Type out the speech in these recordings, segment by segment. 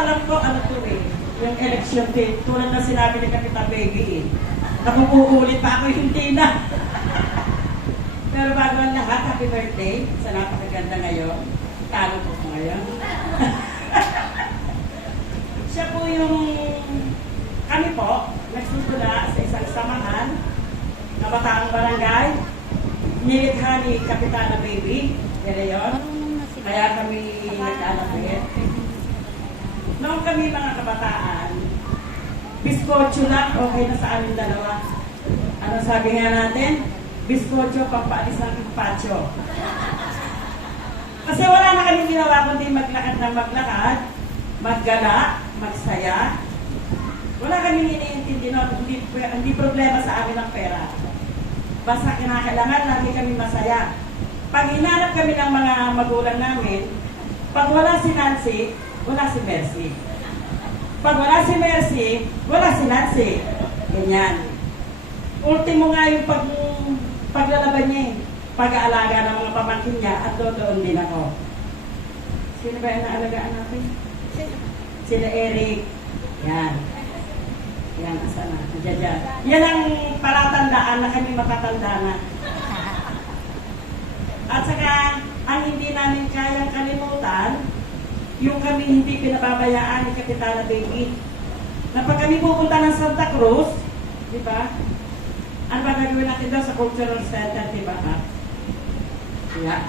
alam ko, ano to eh, yung election day, tulad na sinabi ni Kapita Baby eh. Nakukulit pa ako, hindi na. Pero bago ang lahat, happy birthday sa napakaganda ngayon. Talo po ko ngayon. Siya po yung, kami po, nagsusula sa isang samahan, Kabataang Barangay, nilikha ni Kapitana Baby, yan yun. Kaya kami nag-alapit. Noong kami mga kabataan, biskotso lang, okay na sa aming dalawa. Ano sabi nga natin? Biskotso, pampaalis ng pacho. Kasi wala na kami ginawa kundi maglakad ng maglakad, maggala, magsaya. Wala kami iniintindi no, hindi problema sa amin ang pera. Basta kinakailangan lagi kami masaya. Pag hinanap kami ng mga magulang namin, pag wala si Nancy, wala si Mercy. Pag wala si Mercy, wala si Nancy. Ganyan. Ultimo nga yung paglalaban niya eh. Pag-aalaga ng mga pamangkin niya at doon din ako. Sino ba yung naalagaan natin? Sila Eric. Yan. Yan, asa na. Diyan. Yan ang palatandaan na kami matatanda na. At saka, ang hindi namin kayang kalimutan, yung kami hindi pinababayaan ni Kapitana Baby. Na pag kami pupunta ng Santa Cruz, di ba? Ano ba gagawin natin daw sa Cultural Center, di ba? Yeah.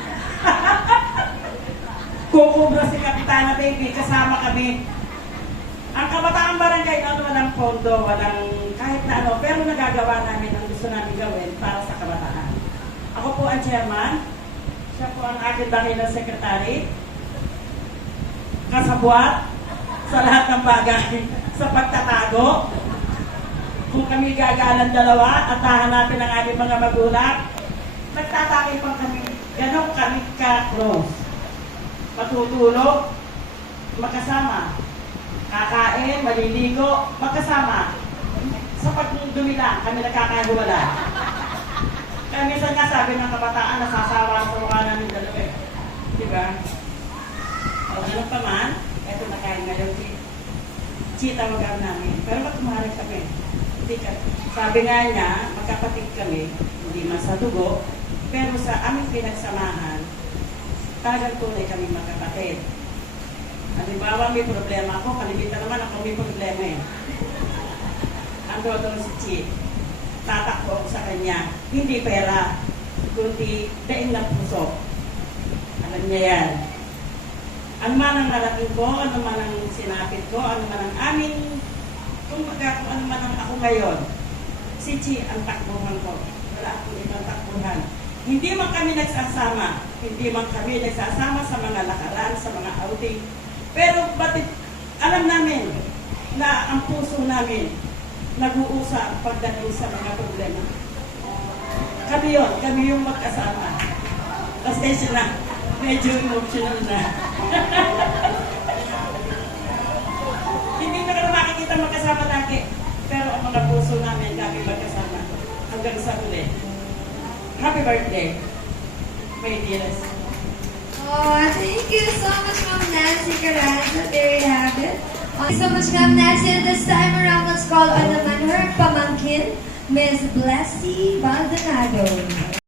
Kukubra si Kapitana Baby, kasama kami. Ang Kabataang Barangay noon walang pondo, walang kahit na ano, pero nagagawa namin ang gusto namin gawin para sa kabataan. Ako po ang chairman, siya po ang aking dakilang secretary, kasabwat sa lahat ng bagay, sa pagtatago. Kung kami gagalan dalawa at hahanapin ang aming mga magulang, nagtatake pa kami, ganon kami ka-close. Matutulog, magkasama. Kakain, maliligo, magkasama. Sa pagdumi lang, kami nagkakaguwala. Kaya minsan nga sabi ng kabataan, nasasawa sa mukha namin dalawa eh. Diba? O ganun pa man, eto nakain ngayon si Chita mag-am namin. Pero ba't tumahalag kami? Hindi ka. Sabi nga niya, magkapatid kami, hindi man sa dugo, pero sa aming pinagsamahan, talagang tunay kami magkapatid. Halimbawa, may problema ako, kalimutan naman ako may problema eh. Ang doon si Chi, tatakbo ako sa kanya, hindi pera, kundi daing ng puso. Alam niya yan. Ano man ang narating ko, ano man ang sinapit ko, ano man ang amin, kung ano man ang ako ngayon, si Chi ang takbuhan ko. Wala akong ibang takbuhan. Hindi man kami nagsasama, hindi man kami nagsasama sa mga lakaran, sa mga outing, pero batid, alam namin na ang puso namin nag-uusap pagdating sa mga problema. Kami yung magkasama. Pasensya na, medyo emotional na. Hindi na kami makikita magkasama lagi, pero ang mga puso namin kami magkasama hanggang sa uli. Happy birthday, my dearest. Oh, thank you so much, Ma'am Nancy Carranza. There you have it. Thank you so much, Ma'am Nancy. And this time around, let's call on naman her pamangkin, Miss Blessy Baldonado.